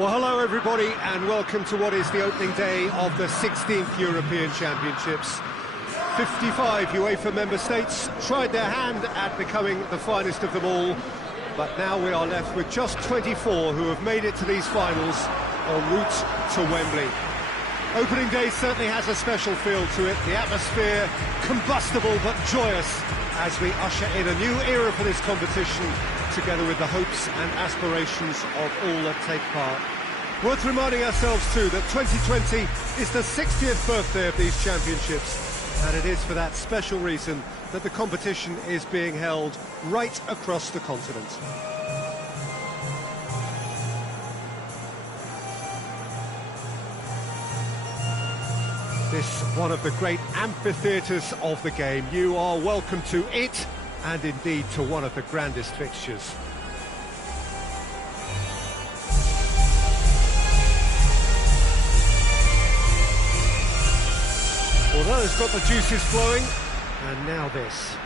Well, hello everybody, and welcome to what is the opening day of the 16th European Championships. 55 UEFA member states tried their hand at becoming the finest of them all, but now we are left with just 24 who have made it to these finals en route to Wembley. Opening day certainly has a special feel to it, the atmosphere combustible but joyous as we usher in a new era for this competition, together with the hopes and aspirations of all that take part. Worth reminding ourselves too that 2020 is the 60th birthday of these championships, and it is for that special reason that the competition is being held right across the continent. This one of the great amphitheatres of the game. You are welcome to it, and indeed to one of the grandest fixtures. Although it's got the juices flowing, and now this.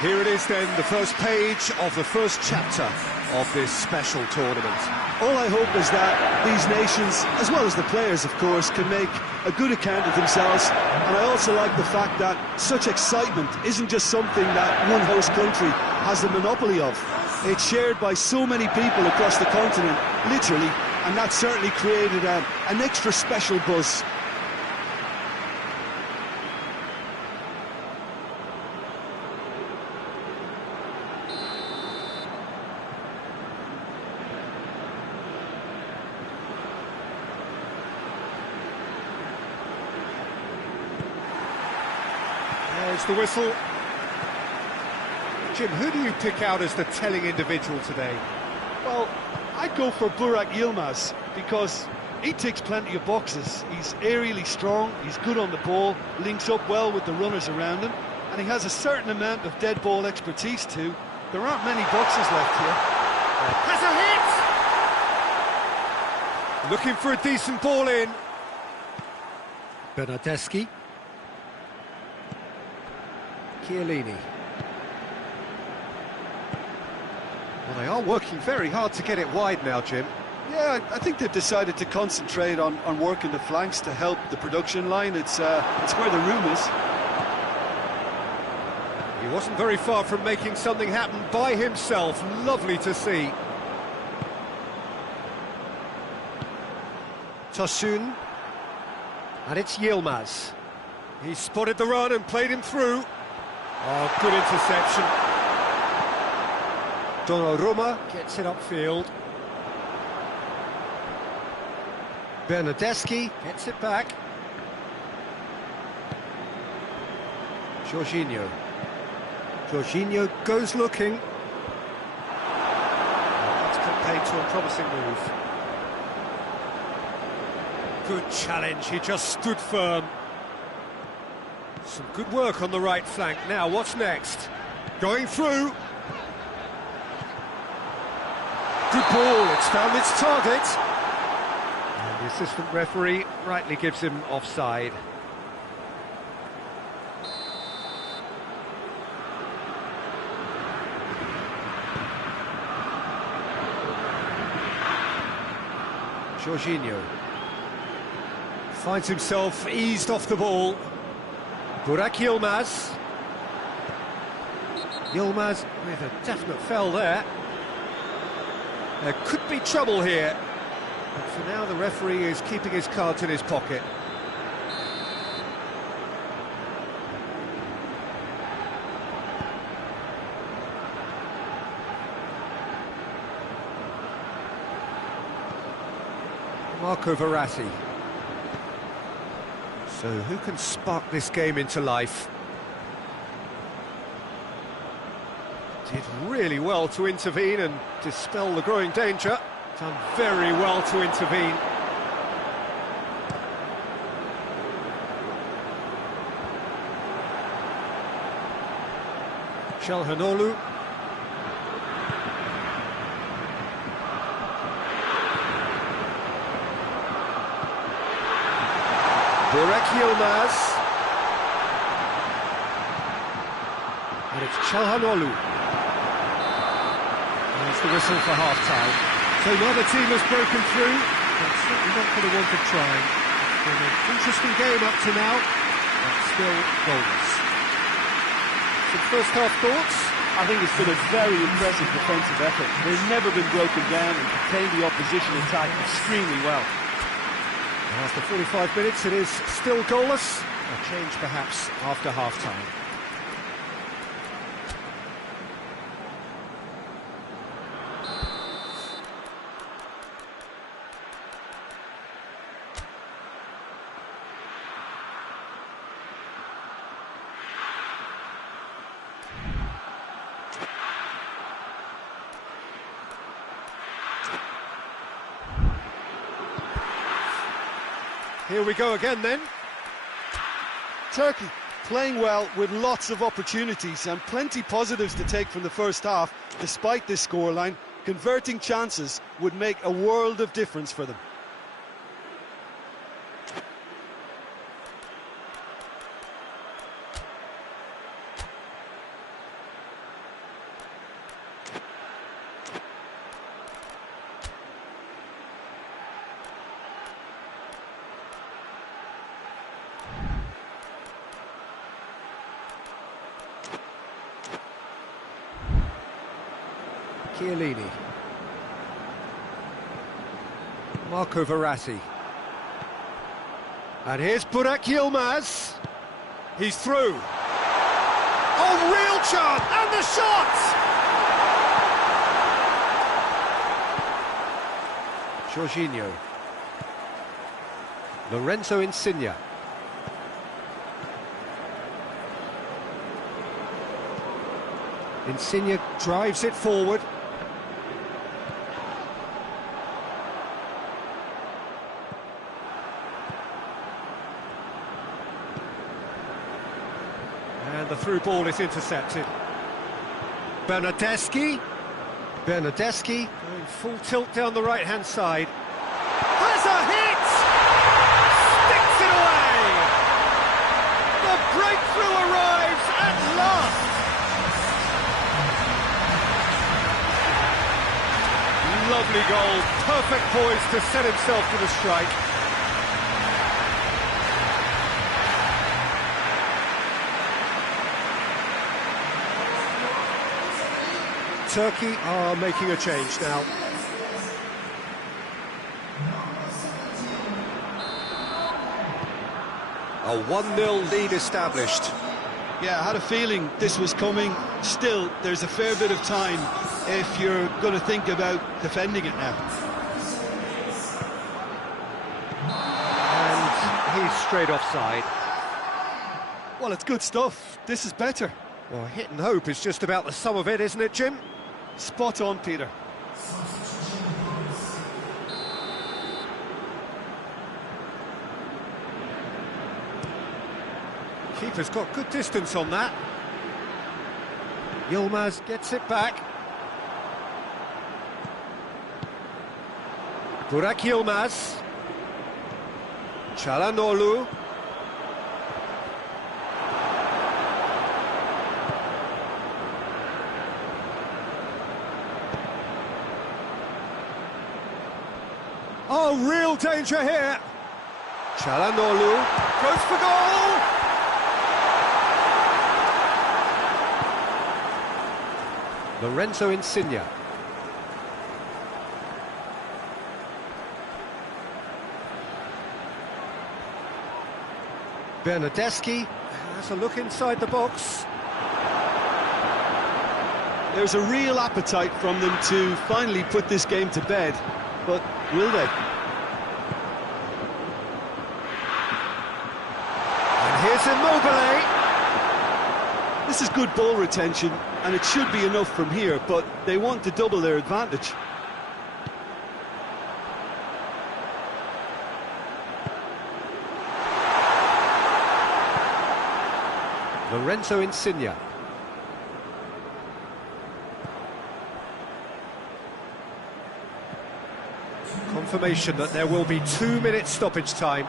Here it is then, the first page of the first chapter of this special tournament. All I hope is that these nations, as well as the players of course, can make a good account of themselves, and I also like the fact that such excitement isn't just something that one host country has the monopoly of. It's shared by so many people across the continent, literally, and that certainly created an extra special buzz. There's the whistle. Jim, who do you pick out as the telling individual today? Well, I'd go for Burak Yilmaz, because he ticks plenty of boxes. He's aerially strong, he's good on the ball, links up well with the runners around him, and he has a certain amount of dead ball expertise too. There aren't many boxes left here. Has a hit! Looking for a decent ball in. Bernardeschi. Chiellini. Well, they are working very hard to get it wide now, Jim. Yeah, I think they've decided to concentrate on working the flanks to help the production line. It's where the room is. He wasn't very far from making something happen by himself. Lovely to see. Tosun. And it's Yilmaz. He spotted the run and played him through. Oh, good interception. Donnarumma gets it upfield. Bernardeschi gets it back. Jorginho. Jorginho goes looking. That's campaigned to a promising move. Good challenge, he just stood firm. Some good work on the right flank. Now, what's next? Going through. Good ball, it's found its target. And the assistant referee rightly gives him offside. Jorginho finds himself eased off the ball. Burak Yilmaz. Yilmaz with a definite foul there. There could be trouble here. But for now, the referee is keeping his cards in his pocket. Marco Verratti. So who can spark this game into life? Did really well to intervene and dispel the growing danger. Done very well to intervene. Çalhanoğlu. Burak Yilmaz. And it's Çalhanoğlu. There's the whistle for half-time. So neither team has broken through, but certainly not going to want to try. It's been an interesting game up to now, but still goalless. Some first-half thoughts? I think it's been a very impressive defensive effort. They've never been broken down and contained the opposition attack extremely well. After 45 minutes, it is still goalless. A change, perhaps, after half-time. Here we go again then. Turkey playing well with lots of opportunities and plenty positives to take from the first half. Despite this scoreline, converting chances would make a world of difference for them. Chiellini. Marco Verratti. And here's Burak Yilmaz. He's through. Oh, real chance! And the shot! Jorginho. Lorenzo Insigne. Insigne drives it forward. And the through ball is intercepted. Bernardeschi. Bernardeschi going full tilt down the right-hand side. Has a hit! Sticks it away! The breakthrough arrives at last! Lovely goal, perfect poise to set himself to the strike. Turkey are making a change now. A 1-0 lead established. Yeah, I had a feeling this was coming. Still, there's a fair bit of time if you're going to think about defending it now. And he's straight offside. Well, it's good stuff. This is better. Well, hit and hope is just about the sum of it, isn't it, Jim? Spot on, Peter. Keeper's got good distance on that. Yilmaz gets it back. Burak Yilmaz. Çalhanoğlu. Oh, real danger here. Çalhanoğlu goes for goal. Lorenzo Insigne. Bernardeschi has a look inside the box. There's a real appetite from them to finally put this game to bed, but will they? Here's Immobile. This is good ball retention, and it should be enough from here, but they want to double their advantage. Lorenzo Insigne. Confirmation that there will be 2 minutes stoppage time.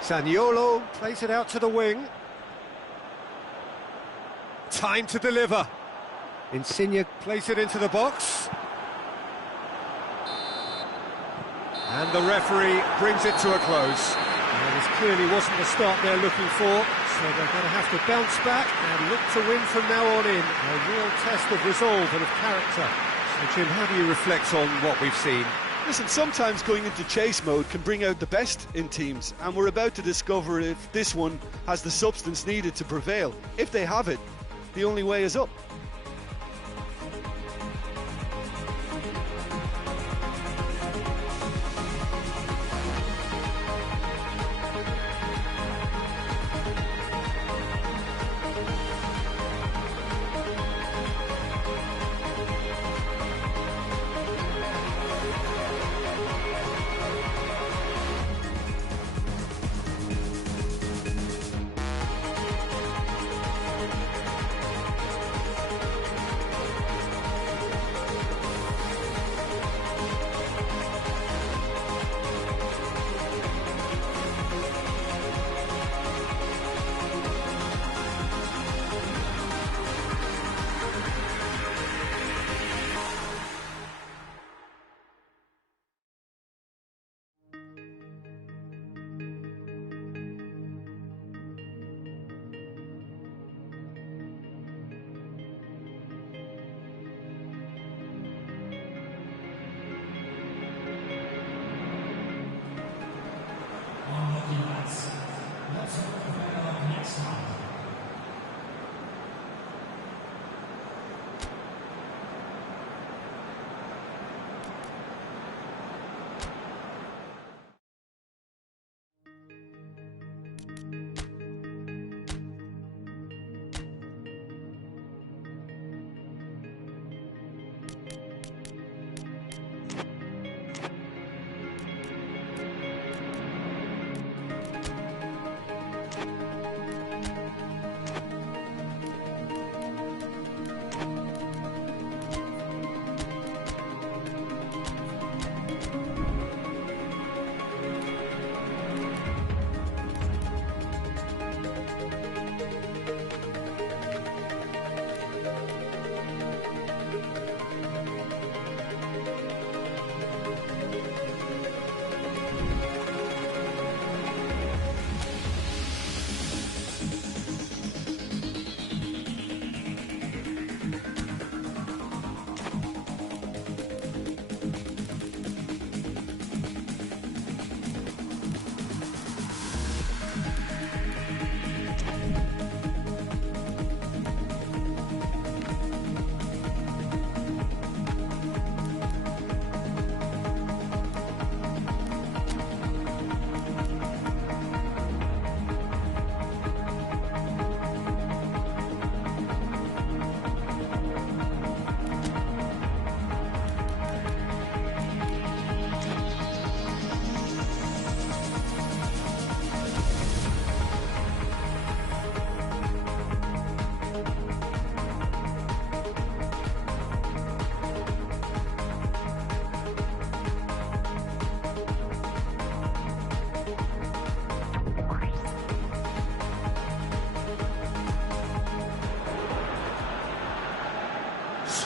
Zaniolo plays it out to the wing. Time to deliver. Insigne plays it into the box. And the referee brings it to a close. And this clearly wasn't the start they're looking for, so they're going to have to bounce back and look to win from now on in. A real test of resolve and of character. So Jim, how do you reflect on what we've seen? Listen, sometimes going into chase mode can bring out the best in teams, and we're about to discover if this one has the substance needed to prevail. If they have it, the only way is up.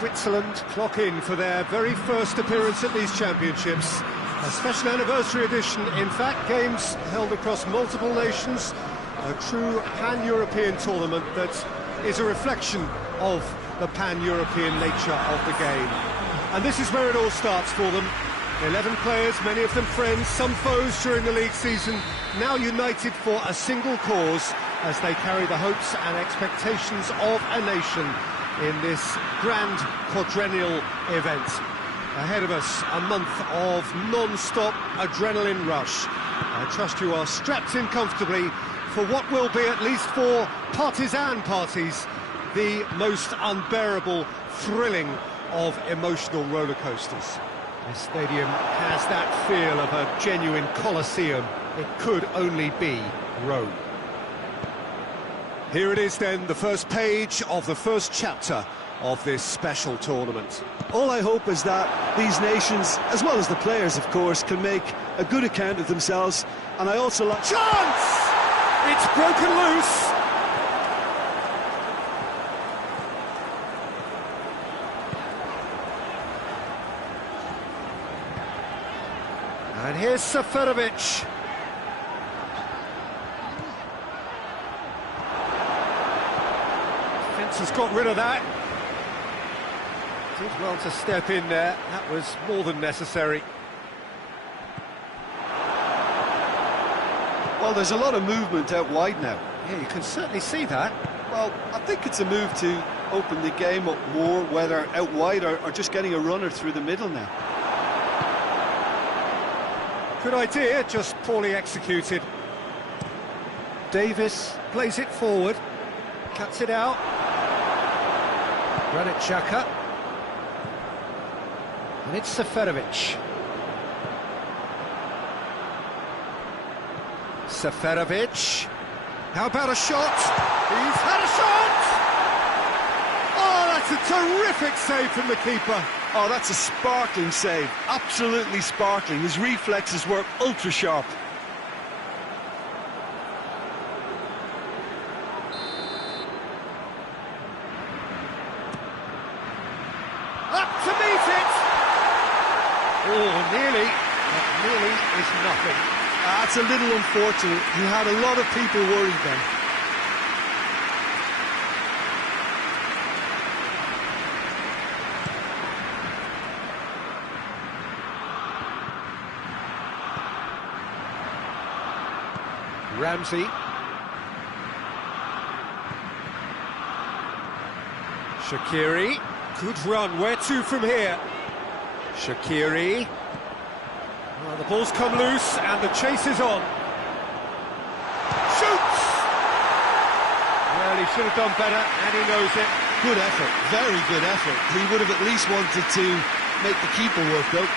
Switzerland clock in for their very first appearance at these championships. A special anniversary edition, in fact, games held across multiple nations, a true pan-European tournament that is a reflection of the pan-European nature of the game. And this is where it all starts for them. 11 players, many of them friends, some foes during the league season, now united for a single cause as they carry the hopes and expectations of a nation in this grand quadrennial event. Ahead of us, a month of non-stop adrenaline rush. I trust you are strapped in comfortably for what will be, at least for partisan parties, the most unbearable, thrilling of emotional roller coasters. This stadium has that feel of a genuine Colosseum. It could only be Rome. Here it is then, the first page of the first chapter of this special tournament. All I hope is that these nations, as well as the players of course, can make a good account of themselves. And I also like... Chance! It's broken loose! And here's Seferovic. Defence has got rid of that. Did well to step in there. That was more than necessary. Well, there's a lot of movement out wide now. Yeah, you can certainly see that. Well, I think it's a move to open the game up more, whether out wide or just getting a runner through the middle now. Good idea, just poorly executed. Davis plays it forward, cuts it out. Granit Xhaka. And it's Seferovic. Seferovic. How about a shot? He's had a shot! Oh, that's a terrific save from the keeper. Oh, that's a sparkling save. Absolutely sparkling. His reflexes were ultra sharp. Up to meet it! Oh, nearly. But nearly is nothing. That's a little unfortunate. He had a lot of people worried then. Ramsey. Shaqiri. Good run. Where to from here? Shaqiri. Well, the ball's come loose and the chase is on. Shoots! Well, he should have done better and he knows it. Good effort. Very good effort. He would have at least wanted to make the keeper work though.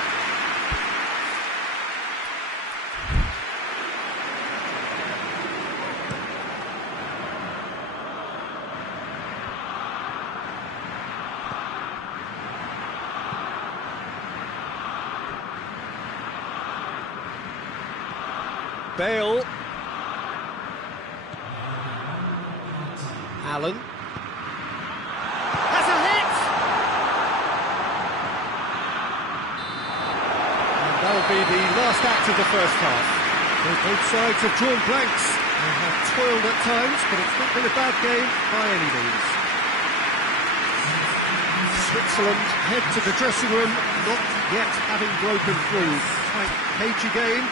Bale. Allen. Has a hit! And that'll be the last act of the first half. So both sides have drawn blanks and have toiled at times, but it's not been a bad game by any means. Switzerland head to the dressing room, not yet having broken through. Tight, cagey game.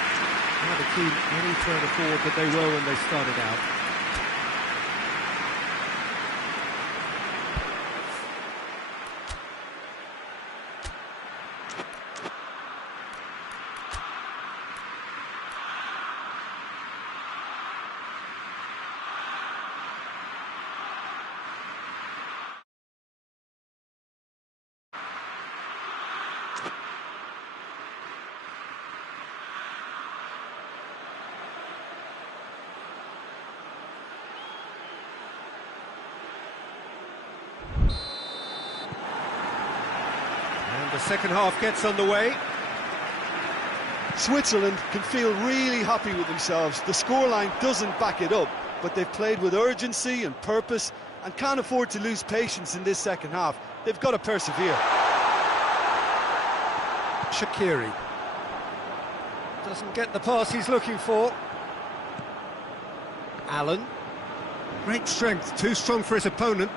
Never keen any further forward than they were when they started out. The second half gets underway. Switzerland can feel really happy with themselves. The scoreline doesn't back it up, but they've played with urgency and purpose and can't afford to lose patience in this second half. They've got to persevere. Shaqiri doesn't get the pass he's looking for. Allen. Great strength, too strong for his opponent.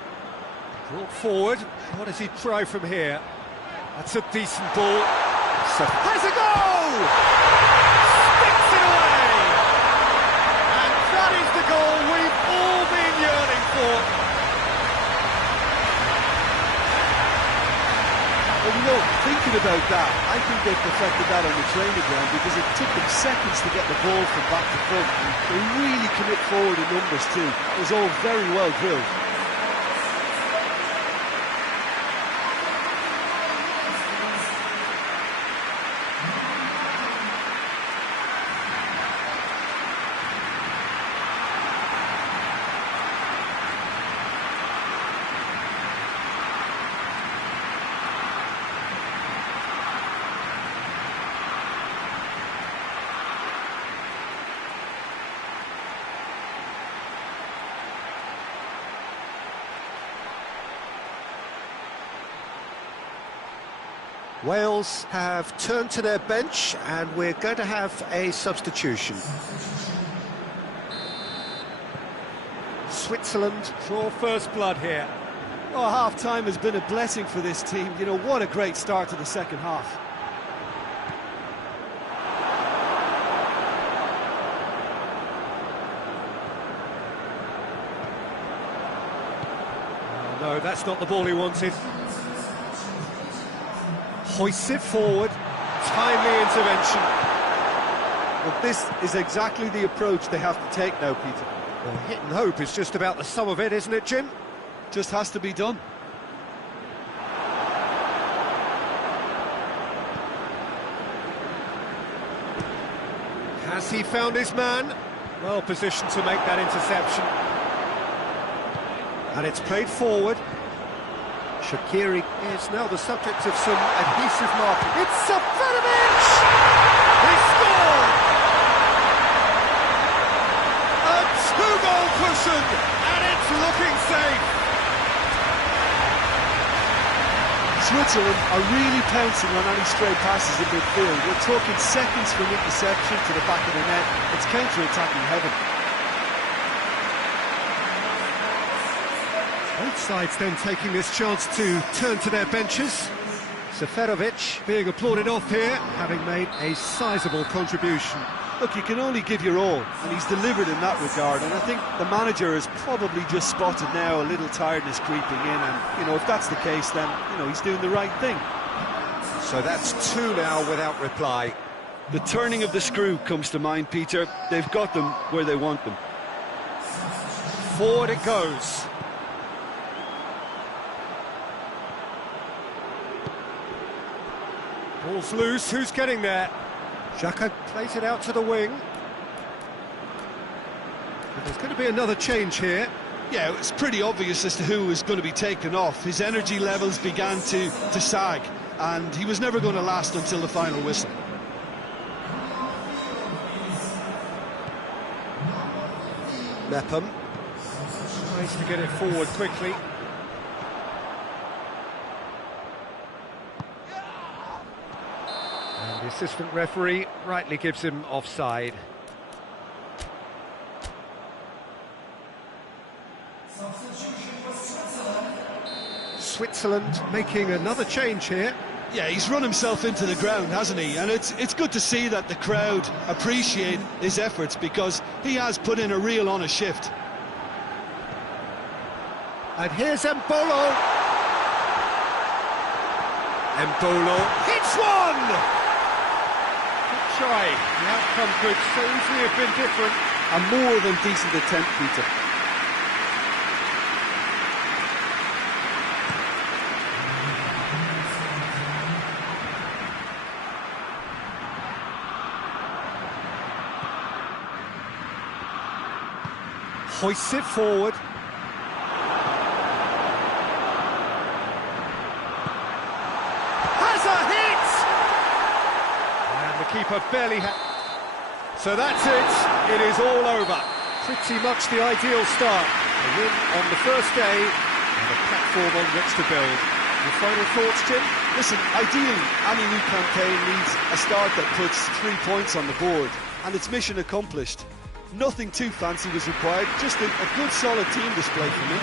Brought forward. What does he try from here? That's a decent ball. Has a goal! Sticks it away! And that is the goal we've all been yearning for. Well, you know, thinking about that, I think they perfected that on the training ground because it took them seconds to get the ball from back to front. And they really commit forward in numbers too. It was all very well drilled. Wales have turned to their bench and we're going to have a substitution. Switzerland draw first blood here. Oh, half-time has been a blessing for this team. You know, what a great start to the second half. Oh, no, that's not the ball he wanted. Hoists it forward, timely intervention. Well, this is exactly the approach they have to take now, Peter. Well, hit and hope is just about the sum of it, isn't it, Jim? Just has to be done. Has he found his man? Well positioned to make that interception. And it's played forward. Shaqiri is now the subject of some adhesive marking. It's Seferovic! He scored! A two-goal cushion, and it's looking safe. Switzerland are really pouncing on any stray passes in midfield. We're talking seconds from interception to the back of the net. It's counter-attacking heaven. Both sides then taking this chance to turn to their benches. Seferovic being applauded off here, having made a sizable contribution. Look, you can only give your all, and he's delivered in that regard, and I think the manager has probably just spotted now a little tiredness creeping in, and, you know, if that's the case, then, you know, he's doing the right thing. So that's two now without reply. The turning of the screw comes to mind, Peter. They've got them where they want them. Forward it goes. Ball's loose, who's getting there? Xhaka plays it out to the wing. But there's going to be another change here. Yeah, it's pretty obvious as to who was going to be taken off. His energy levels began to sag, and he was never going to last until the final whistle. Mepham tries to get it forward quickly. The assistant referee rightly gives him offside. Switzerland making another change here. Yeah, he's run himself into the ground, hasn't he? And it's good to see that the crowd appreciate his efforts because he has put in a real honest shift. And here's Embolo. Embolo hits one! Try. The outcome could so easily have been different. A more than decent attempt, Peter. Hoists it forward. Has a hit! And the keeper barely had... So that's it. It is all over. Pretty much the ideal start. A win on the first day and a platform on which to build. Your final thoughts, Jim? Listen, ideally, any new campaign needs a start that puts 3 points on the board, and it's mission accomplished. Nothing too fancy was required, just a good solid team display for me.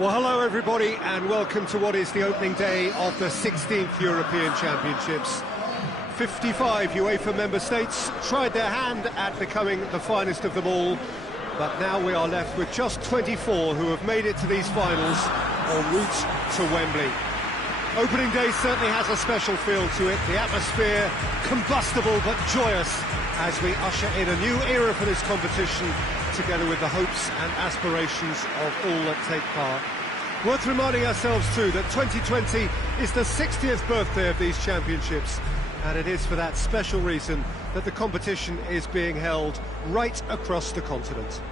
Well, hello everybody, and welcome to what is the opening day of the 16th European Championships. 55 UEFA member states tried their hand at becoming the finest of them all, but now we are left with just 24 who have made it to these finals en route to Wembley. Opening day certainly has a special feel to it, the atmosphere combustible but joyous as we usher in a new era for this competition, together with the hopes and aspirations of all that take part. Worth reminding ourselves too that 2020 is the 60th birthday of these championships, and it is for that special reason that the competition is being held right across the continent.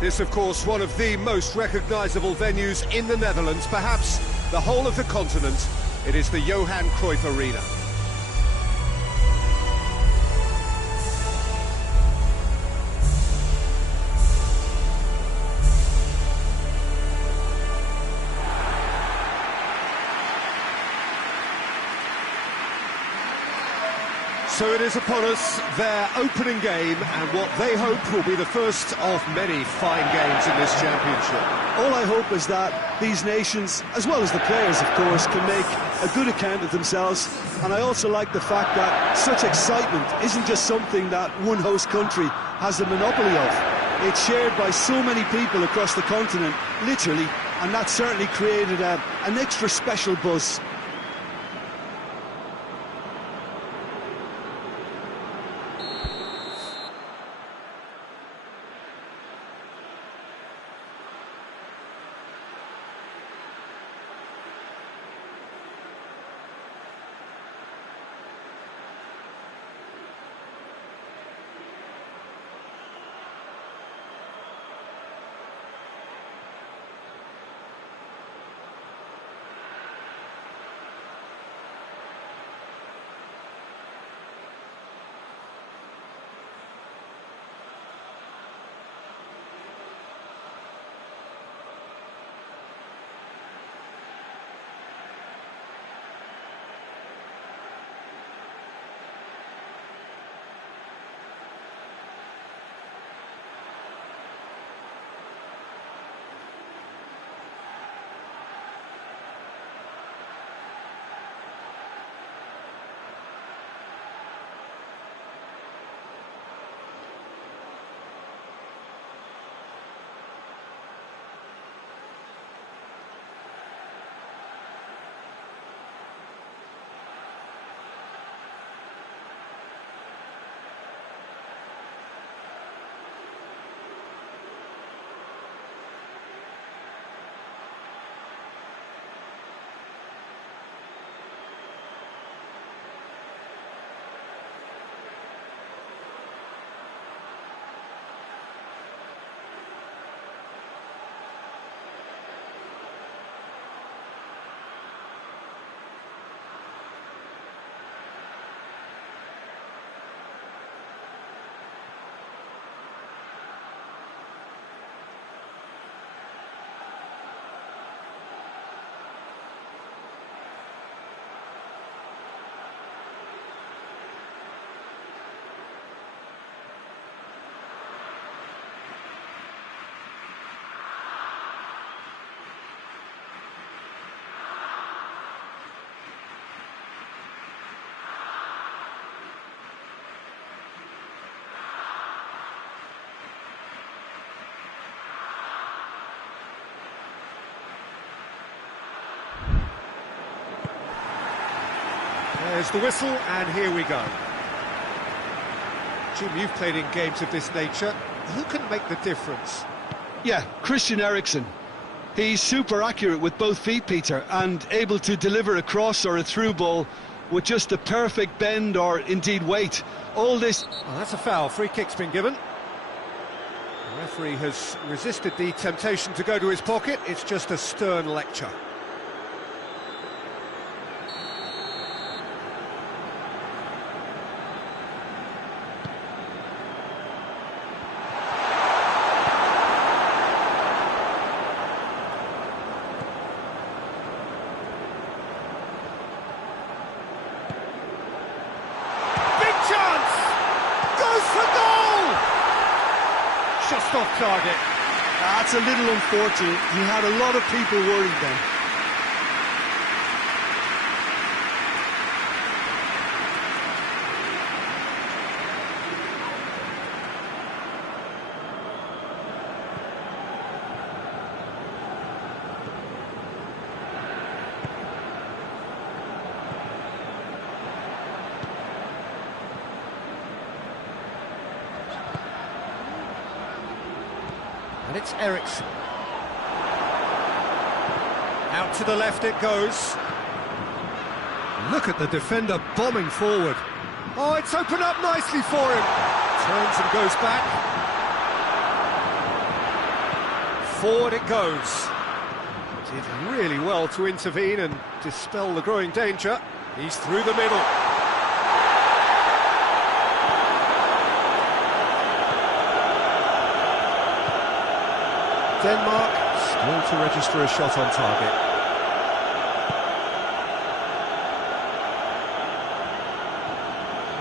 This, of course, one of the most recognisable venues in the Netherlands, perhaps the whole of the continent. It is the Johan Cruyff Arena. So it is upon us, their opening game, and what they hope will be the first of many fine games in this championship. All I hope is that these nations, as well as the players of course, can make a good account of themselves, and I also like the fact that such excitement isn't just something that one host country has a monopoly of. It's shared by so many people across the continent, literally, and that certainly created an extra special buzz. There's the whistle, and here we go. Jim, you've played in games of this nature. Who can make the difference? Yeah, Christian Eriksen. He's super accurate with both feet, Peter, and able to deliver a cross or a through ball with just the perfect bend or indeed weight. All this... Oh, that's a foul. Free kick's been given. The referee has resisted the temptation to go to his pocket. It's just a stern lecture. off target. That's a little unfortunate. He had a lot of people worried then. And it's Ericsson. Out to the left it goes. Look at the defender bombing forward. Oh, it's opened up nicely for him. Turns and goes back. Forward it goes. Did really well to intervene and dispel the growing danger. He's through the middle. Denmark still to register a shot on target.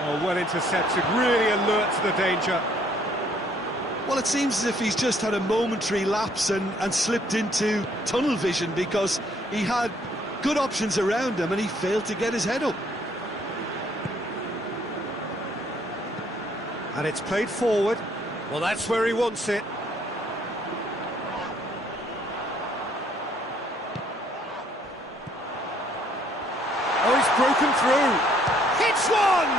Oh, well intercepted, really alert to the danger. Well, it seems as if he's just had a momentary lapse and slipped into tunnel vision, because he had good options around him and he failed to get his head up. And it's played forward. Well, that's where he wants it. Oh, he's broken through. Hits one!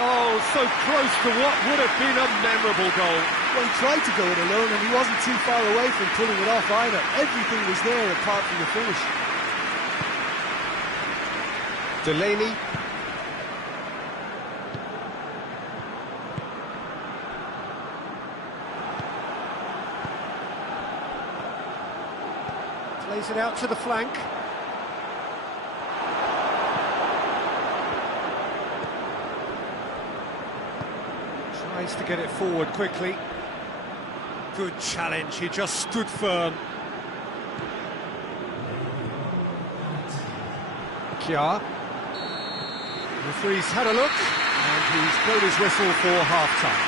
Oh, so close to what would have been a memorable goal. Well, he tried to go it alone and he wasn't too far away from pulling it off either. Everything was there apart from the finish. Delaney. Plays it out to the flank. Tries to get it forward quickly. Good challenge, he just stood firm. Kjaer. The referee's had a look, and he's blown his whistle for half-time.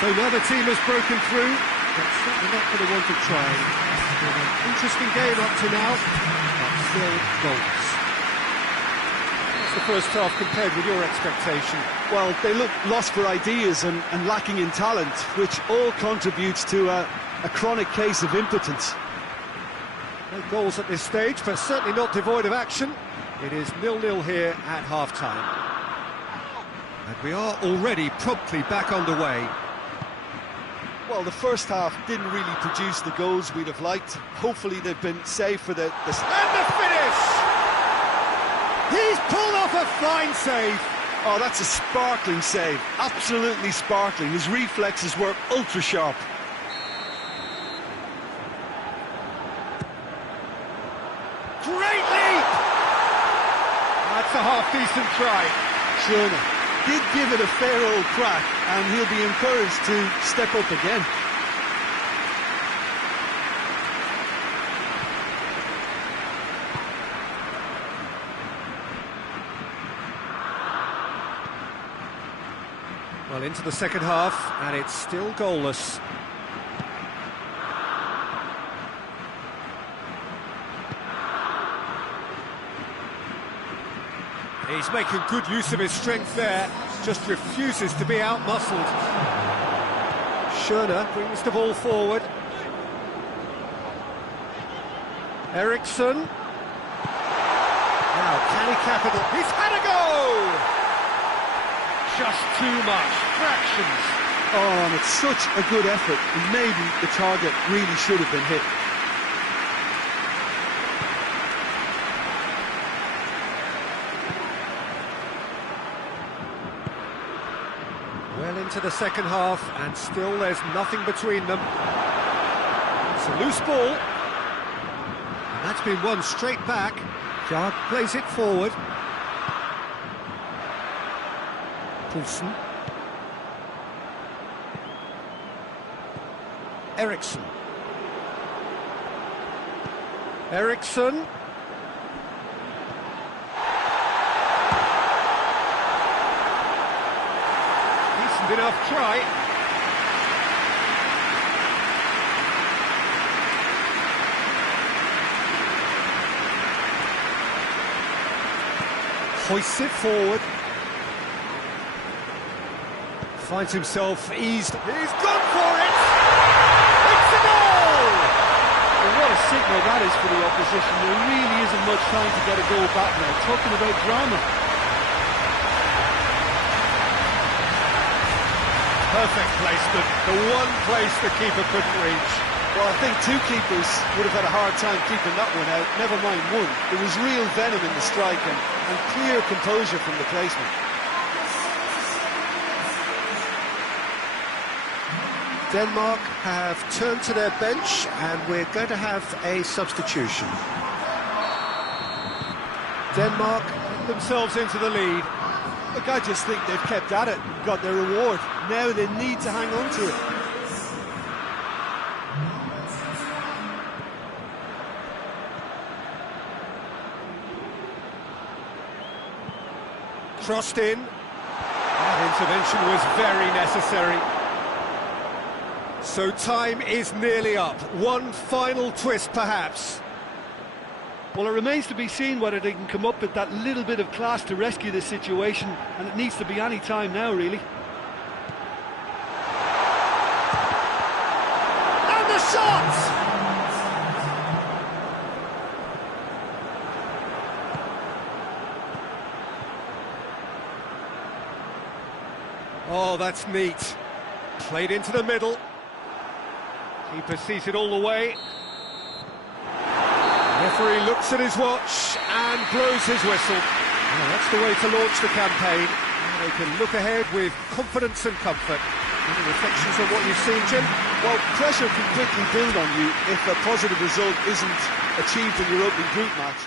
So now the team has broken through, but certainly not for the want of trying. It's been an interesting game up to now, but still goals. What's the first half compared with your expectation? Well, they look lost for ideas and lacking in talent, which all contributes to a chronic case of impotence. No goals at this stage, but certainly not devoid of action. It is 0-0 here at half-time. And we are already promptly back underway. Well, the first half didn't really produce the goals we'd have liked. Hopefully they've been saved for the... And the finish! He's pulled off a fine save. Oh, that's a sparkling save. Absolutely sparkling. His reflexes were ultra-sharp. Great leap! That's a half-decent try. Schöne did give it a fair old crack, and he'll be encouraged to step up again. Well, into the second half, and it's still goalless. He's making good use of his strength there, just refuses to be out-muscled. Schöne brings the ball forward. Ericsson. Now, can he capital? He's had a go! Just too much, fractions. Oh, and it's such a good effort. Maybe the target really should have been hit. Well into the second half, and still there's nothing between them. It's a loose ball. And that's been won straight back. Kjaer plays it forward. Poulsen. Ericsson. Ericsson. Decent enough try. Hoists it forward. Finds himself eased. He's gone for it! It's a goal! Well, what a signal that is for the opposition. There really isn't much time to get a goal back now. Talking about drama. Perfect placement, the one place the keeper couldn't reach. Well, I think two keepers would have had a hard time keeping that one out, never mind one. There was real venom in the strike and clear composure from the placement. Denmark have turned to their bench and we're going to have a substitution. Denmark themselves into the lead. Look, I just think they've kept at it, got their reward. Now they need to hang on to it. Crossed in. That intervention was very necessary. So time is nearly up. One final twist, perhaps. Well, it remains to be seen whether they can come up with that little bit of class to rescue this situation, and it needs to be any time now, really. And the shot! Oh, that's neat. Played into the middle. Keeper sees it all the way. Referee looks at his watch and blows his whistle. Well, that's the way to launch the campaign. They can look ahead with confidence and comfort. Any reflections on what you've seen, Jim? Well, pressure can quickly build on you if a positive result isn't achieved in your opening group match.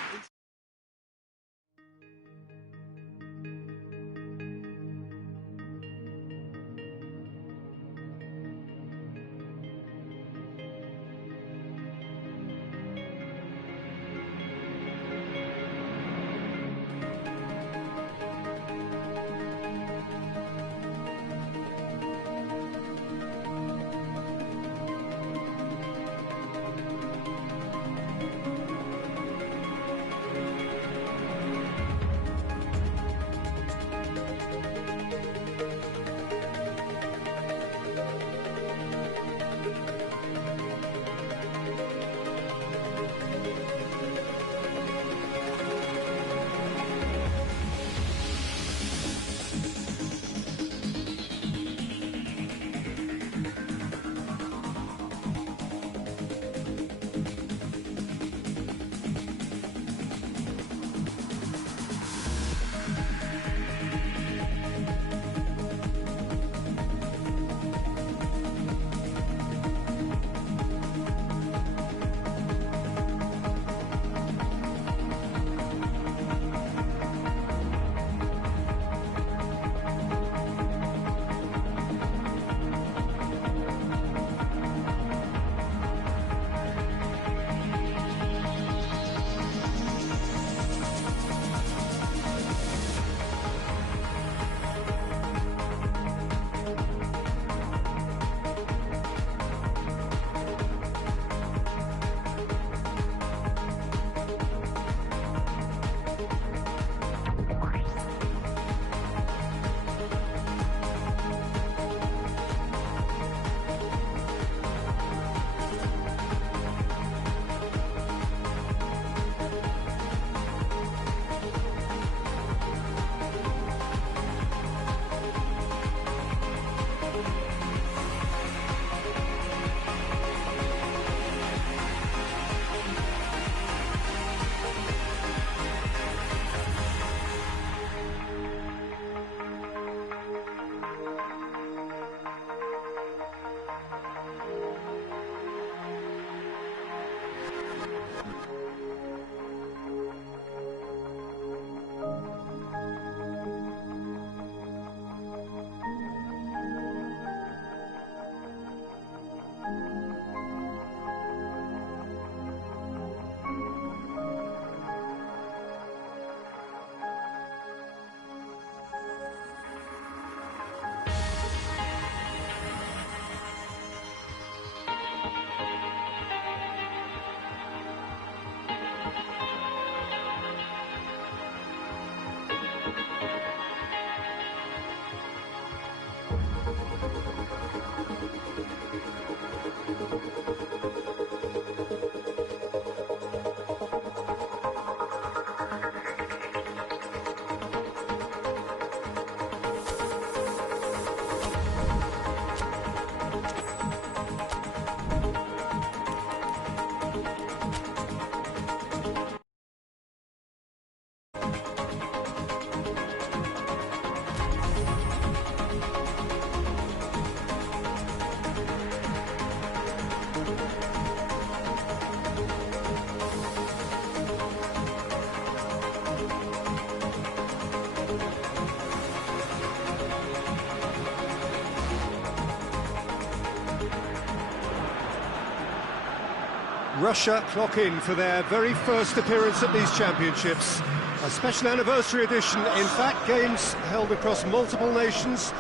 Russia clock in for their very first appearance at these championships. A special anniversary edition, in fact, games held across multiple nations.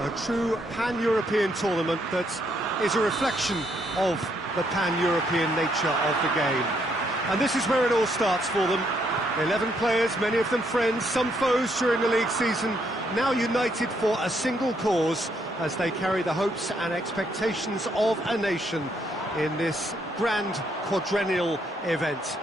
A true pan-European tournament that is a reflection of the pan-European nature of the game. And this is where it all starts for them. 11 players, many of them friends, some foes during the league season, now united for a single cause as they carry the hopes and expectations of a nation in this grand quadrennial event.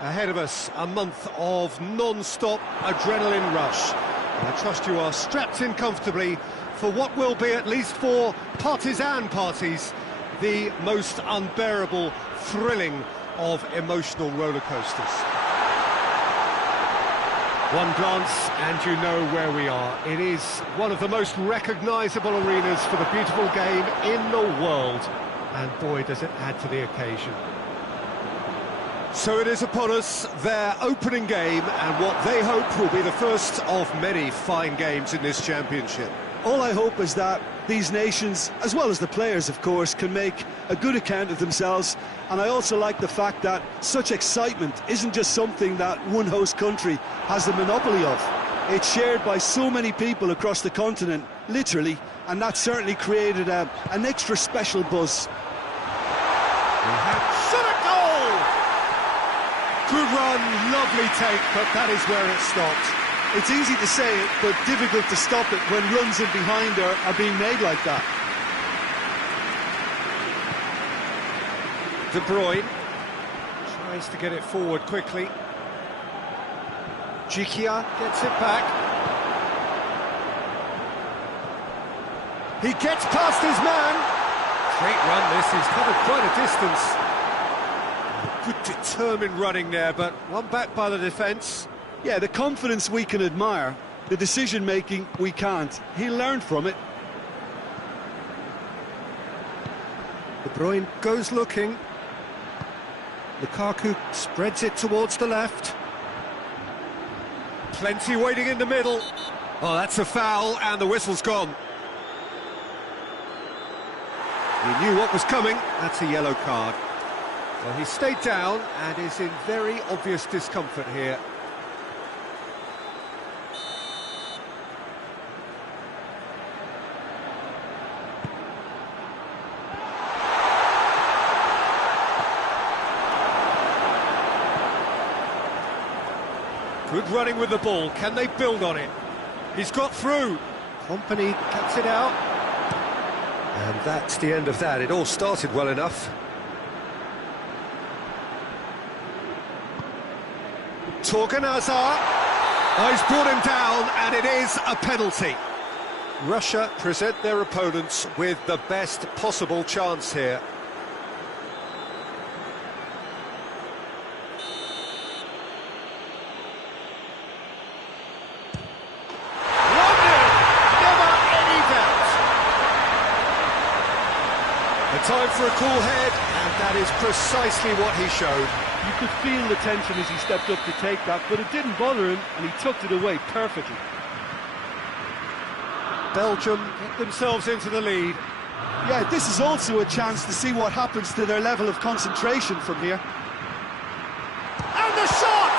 Ahead of us, a month of non-stop adrenaline rush. And I trust you are strapped in comfortably for what will be, at least for partisan parties, the most unbearable, thrilling of emotional roller coasters. One glance and you know where we are. It is one of the most recognisable arenas for the beautiful game in the world. And boy, does it add to the occasion. So it is upon us, their opening game, and what they hope will be the first of many fine games in this championship. All I hope is that these nations, as well as the players of course, can make a good account of themselves. And I also like the fact that such excitement isn't just something that one host country has the monopoly of. It's shared by so many people across the continent, literally, and that certainly created an extra special buzz. Shot a goal! Good run, lovely take, but that is where it stopped. It's easy to say it, but difficult to stop it when runs in behind are being made like that. De Bruyne tries to get it forward quickly. Jikia gets it back. He gets past his man. Great run this, he's covered quite a distance. Good determined running there, but one back by the defence. Yeah, the confidence we can admire, the decision-making we can't. He learned from it. De Bruyne goes looking. Lukaku spreads it towards the left. Plenty waiting in the middle. Oh, that's a foul, and the whistle's gone. He knew what was coming. That's a yellow card. Well, he stayed down and is in very obvious discomfort here. Good running with the ball. Can they build on it? He's got through. Company cuts it out. And that's the end of that. It all started well enough. Torgan Hazard. Oh, he's brought him down, and it is a penalty. Russia present their opponents with the best possible chance here. Time for a cool head, and that is precisely what he showed. You could feel the tension as he stepped up to take that, but it didn't bother him, and he tucked it away perfectly. Belgium get themselves into the lead. Yeah, this is also a chance to see what happens to their level of concentration from here. And the shot!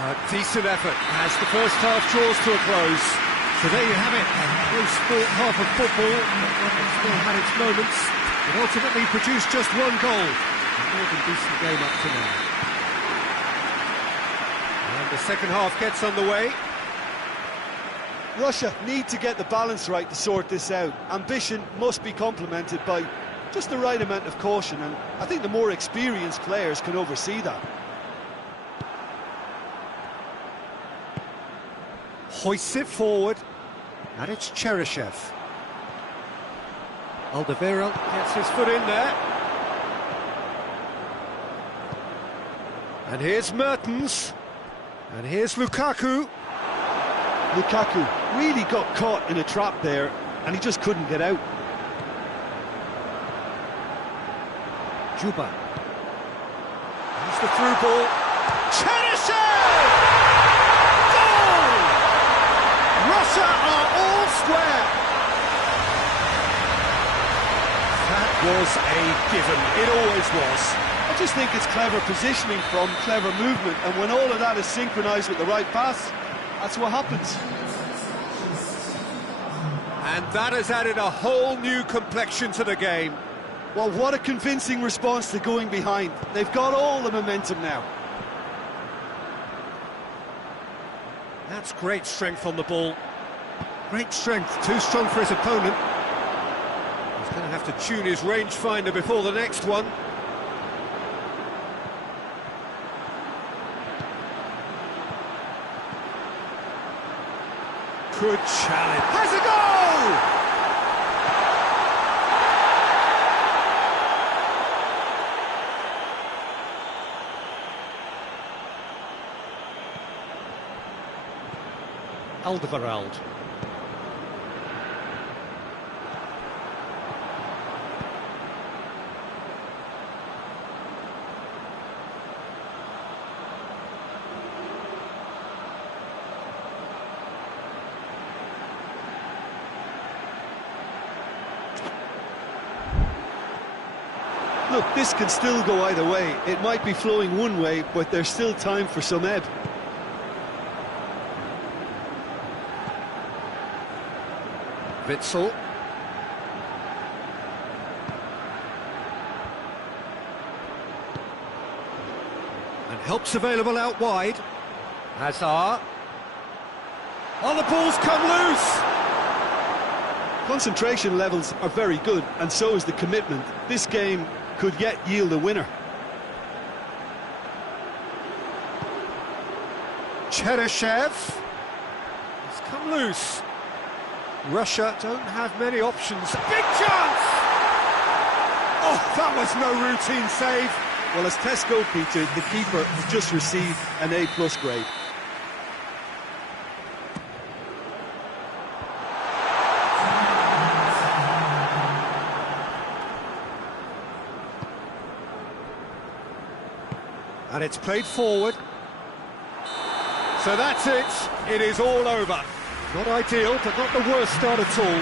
A decent effort as the first half draws to a close. So there you have it, a close sport half of football, that still had its moments. It ultimately produced just one goal. A more than decent game up to now. And the second half gets underway. Russia need to get the balance right to sort this out. Ambition must be complemented by just the right amount of caution, and I think the more experienced players can oversee that. Hoists it forward, and it's Cheryshev. Alderweireld gets his foot in there. And here's Mertens. And here's Lukaku. Lukaku really got caught in a trap there, and he just couldn't get out. Juba. Here's the through ball. Cheryshev! Goal! Russia are all square. was a given. It always was. I just think it's clever positioning from clever movement, and when all of that is synchronised with the right pass, that's what happens. And that has added a whole new complexion to the game. Well, what a convincing response to going behind. They've got all the momentum now. That's great strength on the ball. Great strength, too strong for his opponent. He's going to have to tune his rangefinder before the next one. Good challenge. Has a goal! Alderweireld. Look, this can still go either way. It might be flowing one way, but there's still time for some ebb. Witsel. And help's available out wide. Hazard. Oh, the ball's come loose! Concentration levels are very good, and so is the commitment. This game could yet yield a winner. Cheryshev. It's come loose. Russia don't have many options. Big chance! Oh, that was no routine save. Well, as tests go, Peter, the keeper has just received an A+ grade. And it's played forward. So that's it. It is all over. Not ideal, but not the worst start at all.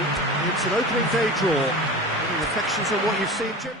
It's an opening day draw. Any reflections on what you've seen, Jim?